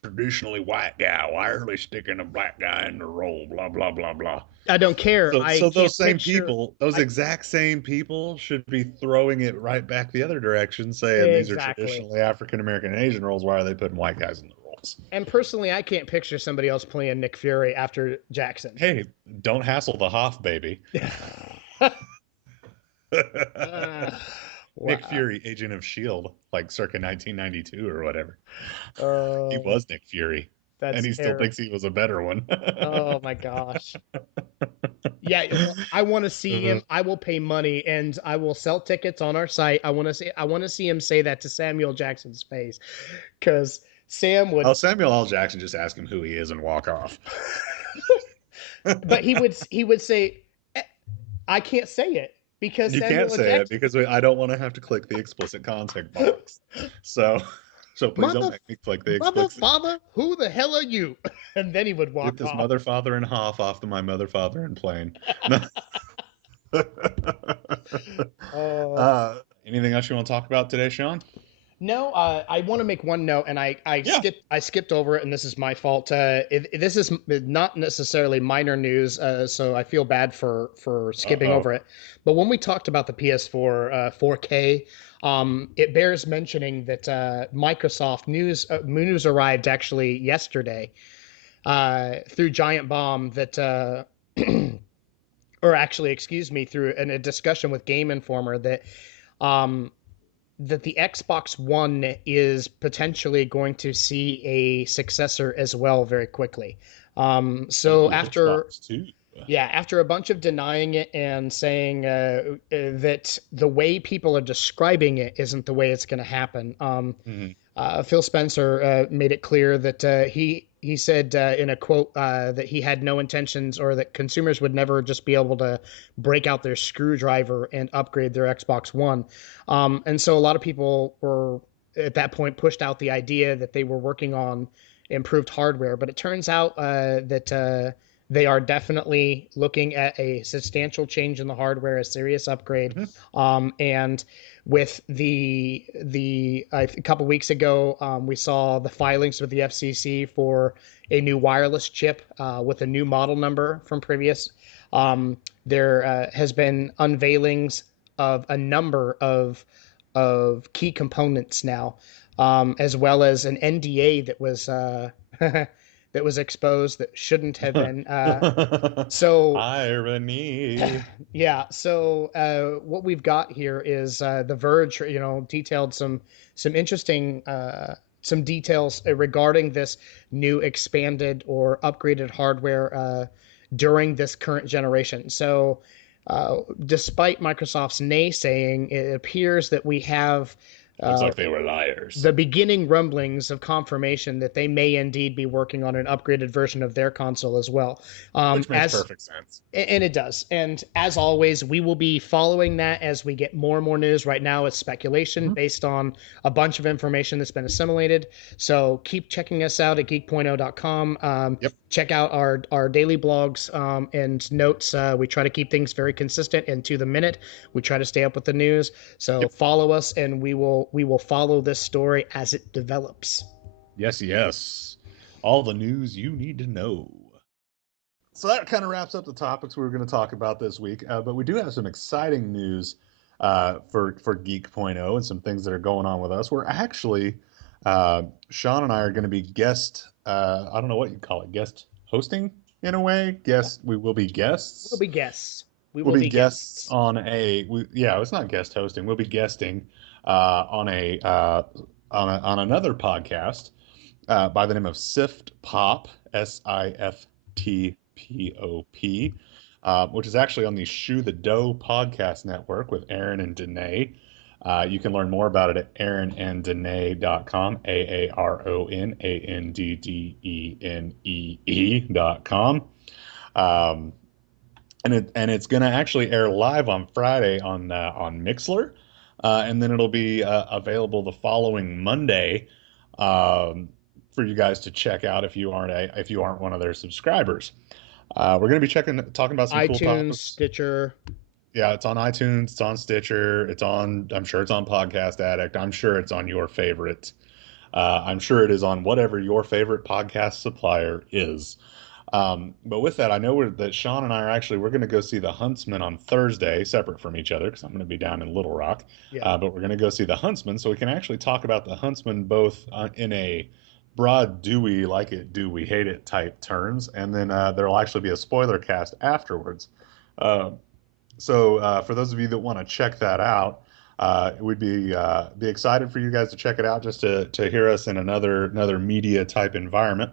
traditionally white guy. Why are they sticking a black guy in the role? Blah blah blah blah. I don't care. So, I so those can't same picture. people, those I exact same people, should be throwing it right back the other direction, saying these are exactly. traditionally African American and Asian roles. Why are they putting white guys in the roles? And personally, I can't picture somebody else playing Nick Fury after Jackson. Hey, don't hassle the Hoff baby. Nick Wow. Fury, Agent of Shield, like circa 1992 or whatever. He Uh, was Nick Fury. and That's he still thinks terrible. he was a better one. Oh my gosh. Yeah, well, I want to see him. I will pay money and I will sell tickets on our site. I want to see him say that to Samuel Jackson's face, because Sam would. Oh, Samuel L. Jackson, just ask him who he is and walk off. But he would say, "Eh, I can't say it because You can't Samuel L. say it Jackson, because I don't want to have to click the explicit content box. So, so please don't mother, make me click the mother, explicit. father, who the hell are you?" And then he would Get walk this off. mother, father, and Hoff off the my mother, father, and plane. No. Oh. Anything else you want to talk about today, Sean? No, I want to make one note, and I Yeah. skipped over it, and this is my fault. This is not necessarily minor news, so I feel bad for skipping Uh-oh. over it. But when we talked about the PS4 4K, it bears mentioning that Microsoft news arrived actually yesterday through Giant Bomb that. Or actually, excuse me, through a discussion with Game Informer um, that the Xbox One is potentially going to see a successor as well very quickly. So Ooh, after Xbox 2. yeah, after a bunch of denying it and saying that the way people are describing it isn't the way it's going to happen, Mhm. Phil Spencer made it clear that he said in a quote that he had no intentions, or that consumers would never just be able to break out their screwdriver and upgrade their Xbox One. And so a lot of people were at that point pushed out the idea that they were working on improved hardware, but it turns out that they are definitely looking at a substantial change in the hardware, a serious upgrade, Mhm. and with a couple weeks ago, we saw the filings with the FCC for a new wireless chip with a new model number from previous. There has been unveilings of a number of key components now, as well as an NDA that was that was exposed that shouldn't have been. So Irony. yeah, so what we've got here is The Verge, detailed some interesting some details regarding this new expanded or upgraded hardware during this current generation. So, despite Microsoft's naysaying, it appears that we have Looks uh, like they were liars. the beginning rumblings of confirmation that they may indeed be working on an upgraded version of their console as well. Which makes As perfect sense. and it does. And as always, we will be following that as we get more and more news. Right now, it's speculation Mhm. based on a bunch of information that's been assimilated. So keep checking us out at geek.0.com. Yep. Check out our daily blogs and notes. We try to keep things very consistent and to the minute. We try to stay up with the news. So Yep. follow us, and we will follow this story as it develops. Yes, yes. All the news you need to know. So that kind of wraps up the topics we were going to talk about this week. But we do have some exciting news for Geek.0 and some things that are going on with us. We're actually Sean and I are going to be guest. I don't know what you call it, guest hosting in a way. Guest. We will be We'll guests. be guests. We We'll will be be guests guests. on yeah, it's not guest hosting. We'll be guesting on on another podcast by the name of Sift Pop, SIFTPOP, which is actually on the Shoe the Dough podcast network with Aaron and Danae. You can learn more about it at aaronanddanae.com, AARONANDDENEE.com. Um, and it's going to actually air live on Friday on Mixler, and then it'll be available the following Monday um, for you guys to check out if you aren't one of their subscribers. We're going to be talking about some cool iTunes, topics. Stitcher. Yeah, it's on iTunes, it's on Stitcher, I'm sure it's on Podcast Addict. I'm sure it's on your favorite. I'm sure it is on whatever your favorite podcast supplier is. But with that, I know that Sean and I we're going to go see The Huntsman on Thursday, separate from each other, because I'm going to be down in Little Rock. Yeah. But we're going to go see The Huntsman, so we can actually talk about The Huntsman both in a broad do we like it, do we hate it type terms, and then there'll actually be a spoiler cast afterwards. Uh, so for those of you that want to check that out, we'd be excited for you guys to check it out, just to hear us in another media type environment.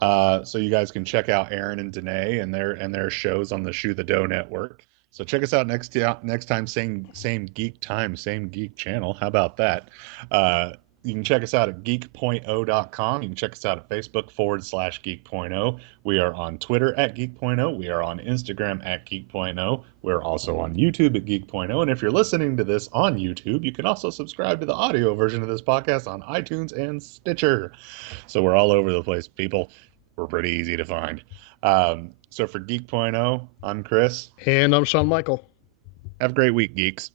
So you guys can check out Aaron and Danae and their shows on the Shoe the Dough Network. So check us out next time, same geek time, same geek channel. How about that? Uh, you can check us out at geek.0.com. You can check us out at Facebook/geek.0. We are on Twitter at geek.0. We are on Instagram at geek.0. We're also on YouTube at geek.0. And if you're listening to this on YouTube, you can also subscribe to the audio version of this podcast on iTunes and Stitcher. So we're all over the place, people. We're pretty easy to find. So for Geek.0, I'm Chris. And I'm Shawn Michael. Have a great week, geeks.